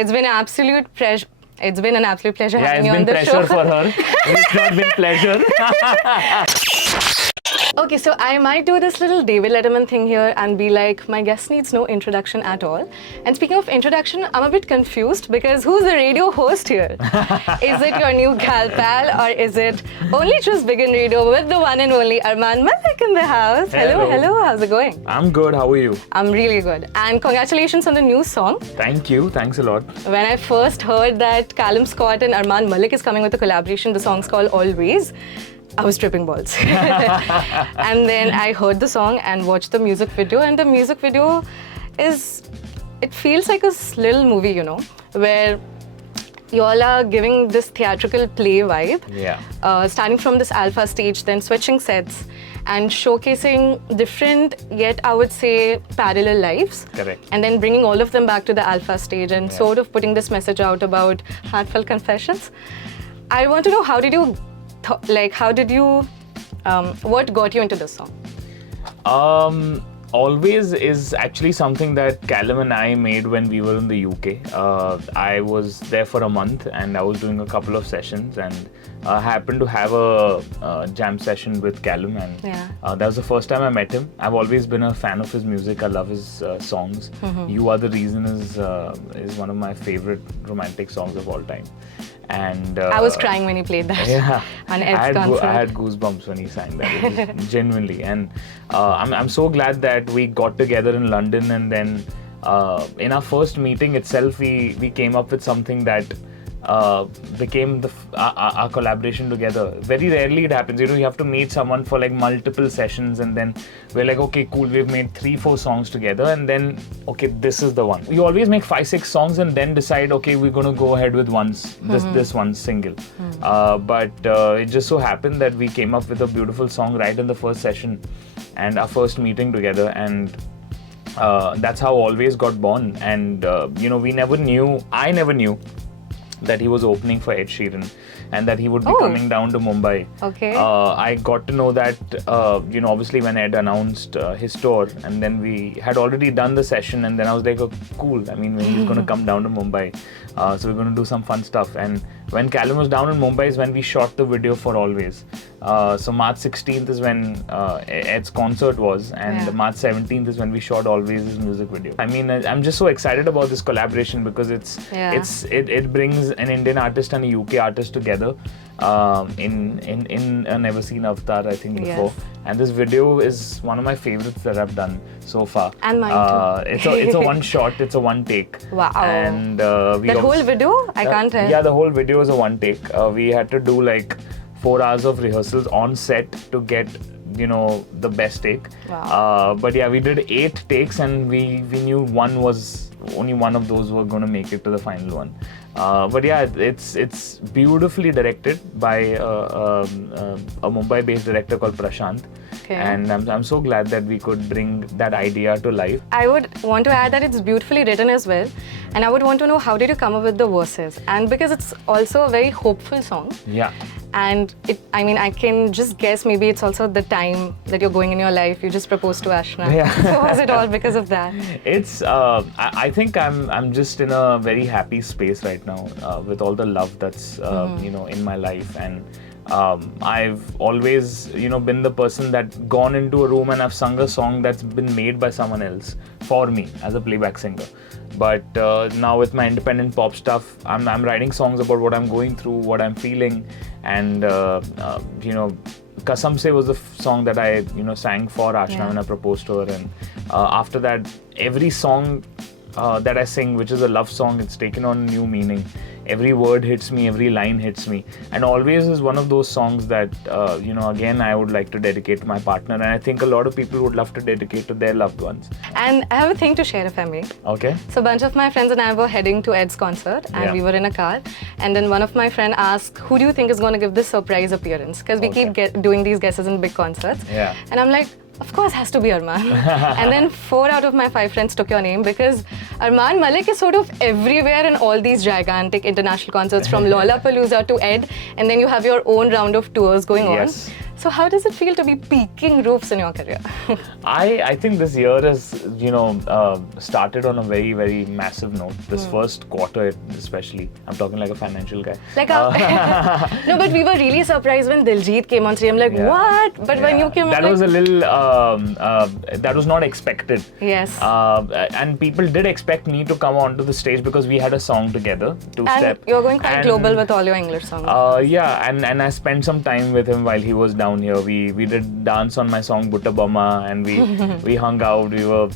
It's been an absolute pleasure. It's been an absolute pleasure Yeah, having it's you on been the pressure show. for her. It's not been pleasure. Okay, so I might do this little David Letterman thing here and be like, my guest needs no introduction at all. And speaking of introduction, I'm a bit confused because who's the radio host here? Is it your new gal pal or is it only just Begin Radio with the one and only Armaan Malik in the house? Hello, how's it going? I'm good, how are you? I'm really good. And congratulations on the new song. Thank you, thanks a lot. When I first heard that Calum Scott and Armaan Malik is coming with a collaboration, the song's called Always, I was tripping balls. And then I heard the song and watched the music video, and the music video it feels like a little movie, you know, where you all are giving this theatrical play vibe. Yeah. Starting from this alpha stage, then switching sets and showcasing different, yet I would say parallel lives. Correct. And then bringing all of them back to the alpha stage and sort of putting this message out about heartfelt confessions. I want to know, how did you what got you into this song? Always is actually something that Calum and I made when we were in the UK. I was there for a month and I was doing a couple of sessions and happened to have a jam session with Calum, and that was the first time I met him. I've always been a fan of his music. I love his songs. You Are the Reason is one of my favorite romantic songs of all time. And I was crying when he played that on Ed's concert. I had goosebumps when he sang that, it was genuinely. And I'm so glad that we got together in London, and then in our first meeting itself, we came up with something that became our collaboration together. Very rarely it happens, you know. You have to meet someone for like multiple sessions, and then we're like, okay, cool, we've made 3-4 songs together, and then okay, this is the one. You always make 5-6 songs and then decide, okay, we're going to go ahead with this one single. But it just so happened that we came up with a beautiful song right in the first session and our first meeting together, and that's how Always got born. And you know, I never knew that he was opening for Ed Sheeran and that he would be coming down to Mumbai. Okay. I got to know that, you know, obviously when Ed announced his tour, and then we had already done the session, and then I was like, oh, cool. I mean, he's going to come down to Mumbai. So we're going to do some fun stuff. And when Calum was down in Mumbai is when we shot the video for Always. So March 16th is when Ed's concert was, and March 17th is when we shot Always' music video. I mean, I'm just so excited about this collaboration because it brings an Indian artist and a UK artist together in a never seen avatar, I think, before. And this video is one of my favorites that I've done so far. And mine too. It's a one shot, it's a one take. Wow. And that whole video? I can't tell. Yeah, the whole video is a one take. We had to do like 4 hours of rehearsals on set to get, you know, the best take. Wow. But yeah, we did 8 takes, and we knew only one of those were going to make it to the final one. But yeah, it's beautifully directed by a Mumbai-based director called Prashant. Okay. And I'm so glad that we could bring that idea to life. I would want to add that it's beautifully written as well. And I would want to know, how did you come up with the verses? And because it's also a very hopeful song. Yeah. And I can just guess maybe it's also the time that you're going in your life. You just proposed to Ashna. Yeah. So was it all because of that? It's, I think I'm just in a very happy space right now with all the love that's, you know, in my life. And I've always, you know, been the person that's gone into a room and I've sung a song that's been made by someone else for me as a playback singer. But now with my independent pop stuff, I'm writing songs about what I'm going through, what I'm feeling. And, you know, Kasam Se was the song that I, you know, sang for Ashna when I proposed to her. And after that, every song that I sing, which is a love song, it's taken on new meaning. Every word hits me, every line hits me. And Always is one of those songs that, you know, again, I would like to dedicate to my partner. And I think a lot of people would love to dedicate to their loved ones. And I have a thing to share, if I may. Okay. So a bunch of my friends and I were heading to Ed's concert, and we were in a car. And then one of my friends asked, who do you think is going to give this surprise appearance? Because we keep doing these guesses in big concerts. Yeah. And I'm like, of course, has to be Armaan. And then 4 out of my 5 friends took your name, because Armaan Malik is sort of everywhere in all these gigantic international concerts, from Lollapalooza to Ed, and then you have your own round of tours going on. So how does it feel to be peaking roofs in your career? I think this year has, started on a very, very massive note. This first quarter especially. I'm talking like a financial guy. No, but we were really surprised when Diljit came on stage. I'm like, what? But when you came that on, was a little, that was not expected. Yes. And people did expect me to come onto the stage because we had a song together, two-step. And you're going quite global with all your English songs. And I spent some time with him while he was down here. We did dance on my song Butta Bomma, and we hung out. We were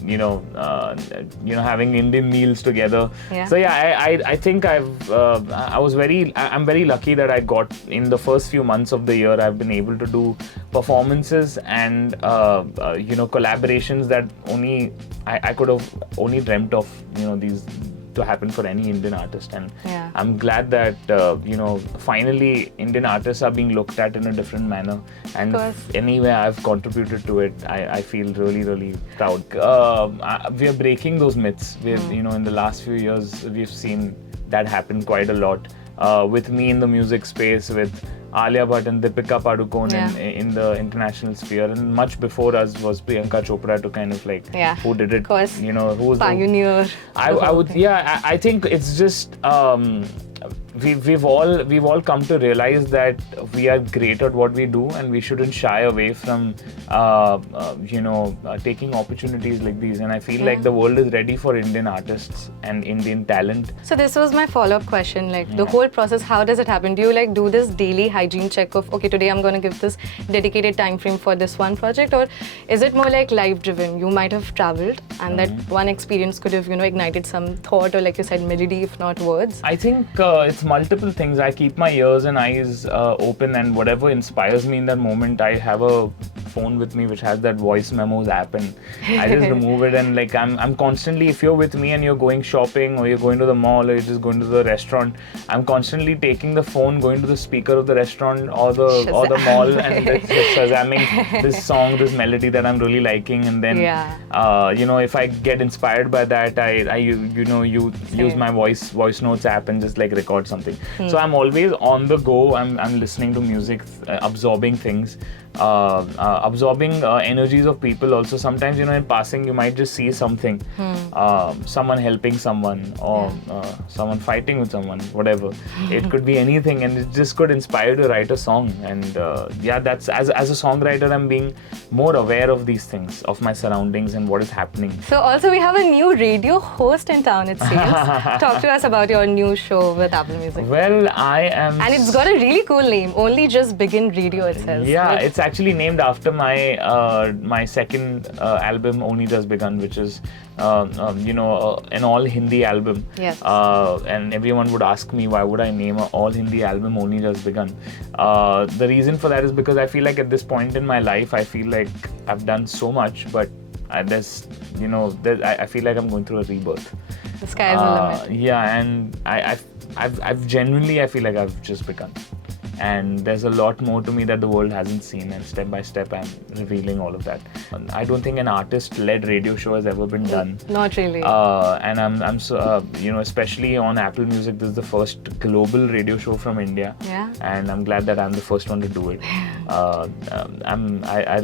having Indian meals together. Yeah. So I think I'm very lucky that I got in the first few months of the year. I've been able to do performances and collaborations that only I could have only dreamt of. These to happen for any Indian artist, and I'm glad that finally Indian artists are being looked at in a different manner, and anyway I've contributed to it, I feel really, really proud. We are breaking those myths. In the last few years we've seen that happen quite a lot, with me in the music space, with Alia Bhatt and Deepika Padukone in the international sphere, and much before us was Priyanka Chopra to kind of like who did it, of course, who was pioneer. I think it's just we've all come to realize that we are great at what we do, and we shouldn't shy away from taking opportunities like these. And I feel like the world is ready for Indian artists and Indian talent. So this was my follow-up question, like the whole process, how does it happen? Do you like do this daily hygiene check of, okay, today I'm going to give this dedicated time frame for this one project, or is it more like life driven? You might have traveled and that one experience could have ignited some thought, or like you said, melody if not words. I think it's multiple things. I keep my ears and eyes open, and whatever inspires me in that moment, I have a phone with me which has that voice memos app, and I just remove it, and like I'm constantly, if you're with me and you're going shopping or you're going to the mall or you're just going to the restaurant, I'm constantly taking the phone, going to the speaker of the restaurant or the mall and just shazamming this song, this melody that I'm really liking, and then if I get inspired by that, I use my voice notes app and just like record something. So I'm always on the go. I'm listening to music, absorbing things. Absorbing energies of people also. Sometimes in passing you might just see something, someone helping someone, or someone fighting with someone, whatever. It could be anything, and it just could inspire you to write a song. And that's as a songwriter, I'm being more aware of these things, of my surroundings and what is happening. So also we have a new radio host in town, it seems. Talk to us about your new show with Apple Music. Well, I am, and it's got a really cool name, Only Just Begin Radio, it says. It's actually named after my second album, Only Just Begun, which is an all Hindi album. Yes. And everyone would ask me, why would I name an all Hindi album Only Just Begun? The reason for that is because I feel like at this point in my life, I feel like I've done so much, but I feel like I'm going through a rebirth. The sky is the limit. Yeah, and I've genuinely, I feel like I've just begun. And there's a lot more to me that the world hasn't seen, and step by step I'm revealing all of that. I don't think an artist-led radio show has ever been done. Not really. And I'm so especially on Apple Music, this is the first global radio show from India. Yeah. And I'm glad that I'm the first one to do it. I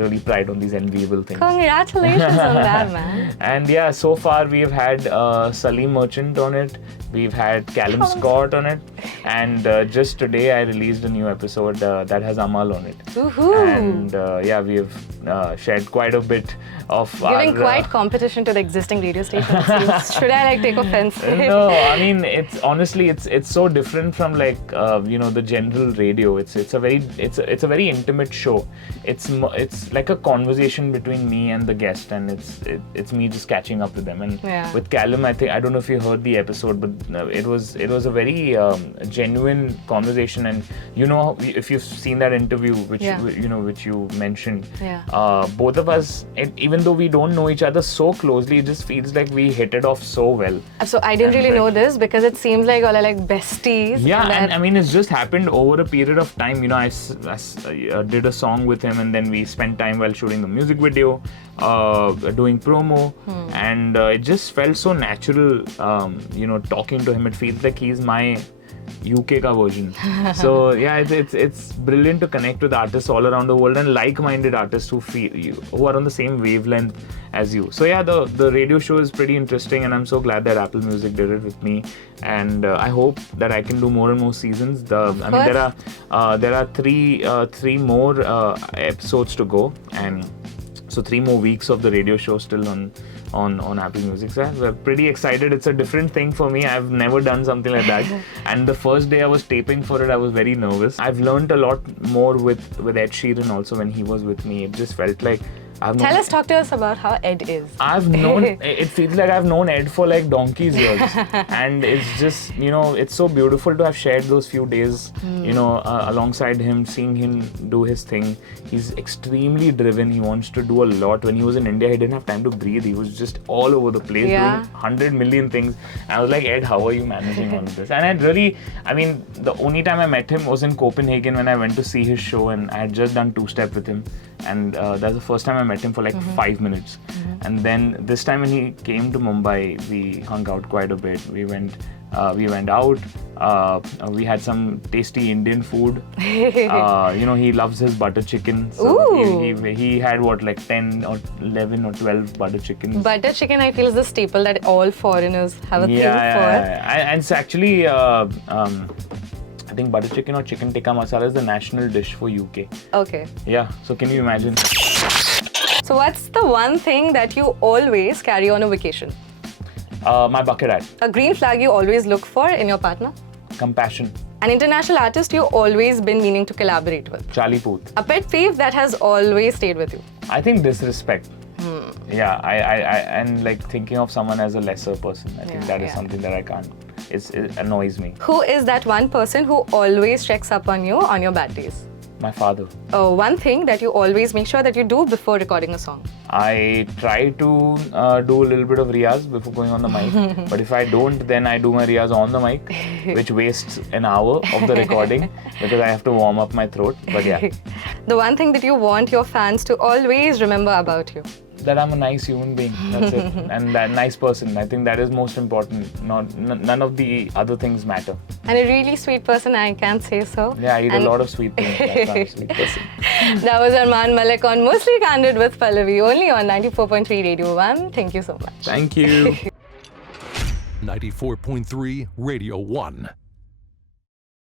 really pride on these enviable things. Congratulations on that, man. And so far we've had Salim Merchant on it. We've had Calum Scott on it, and just today I released a new episode that has Amal on it. Woohoo! And we've shared quite a bit of giving quite competition to the existing radio stations. Should I take offense? No, I mean it's so different from the general radio. It's a very intimate show. It's like a conversation between me and the guest, and it's me just catching up with them. And with Calum, I don't know if you heard the episode, but it was a very genuine conversation. And if you've seen that interview which you mentioned, both of us, even though we don't know each other so closely, it just feels like we hit it off so well. So I didn't really know this, because it seems like all are like besties. Yeah, and I mean it's just happened over a period of time. I did a song with him, and then we spent time while shooting the music video, doing promo, and it just felt so natural. Talking to him, it feels like he's my UK ka version. So yeah, it's brilliant to connect with artists all around the world and like-minded artists who are on the same wavelength as you. So yeah, the radio show is pretty interesting, and I'm so glad that Apple Music did it with me. And I hope that I can do more and more seasons. There are three more episodes to go, and so 3 more weeks of the radio show still on Apple Music. So I'm pretty excited. It's a different thing for me. I've never done something like that. And the first day I was taping for it, I was very nervous. I've learned a lot more with Ed Sheeran also when he was with me. It just felt like Talk to us about how Ed is. It feels like I've known Ed for like donkey's years. And it's just, it's so beautiful to have shared those few days, alongside him, seeing him do his thing. He's extremely driven. He wants to do a lot. When he was in India, he didn't have time to breathe. He was just all over the place doing 100 million things. And I was like, Ed, how are you managing all of this? And the only time I met him was in Copenhagen when I went to see his show, and I had just done 2-step with him. And that's the first time I met him for like 5 minutes. And then this time when he came to Mumbai, we hung out quite a bit. We went out. We had some tasty Indian food. He loves his butter chicken. So he had like 10 or 11 or 12 butter chickens. Butter chicken, I feel, is the staple that all foreigners have a thing for. And it's actually, I think butter chicken or chicken tikka masala is the national dish for UK. Okay. Yeah, so can you imagine? So what's the one thing that you always carry on a vacation? My bucket hat. A green flag you always look for in your partner? Compassion. An international artist you always been meaning to collaborate with? Charlie Puth. A pet peeve that has always stayed with you? I think disrespect. Yeah, I and like thinking of someone as a lesser person. I think that is something that I can't. It annoys me. Who is that one person who always checks up on you on your bad days? My father. One thing that you always make sure that you do before recording a song? I try to do a little bit of riyaz before going on the mic. But if I don't, then I do my riyaz on the mic, which wastes an hour of the recording because I have to warm up my throat. But yeah. The one thing that you want your fans to always remember about you? That I'm a nice human being. That's it. And that nice person. I think that is most important. None of the other things matter. And a really sweet person, I can say so. Yeah, I eat a lot of sweet things. That's why I'm a sweet person. That was Armaan Malik on Mostly Candid with Pallavi, only on 94.3 Radio 1. Thank you so much. Thank you. 94.3 Radio 1.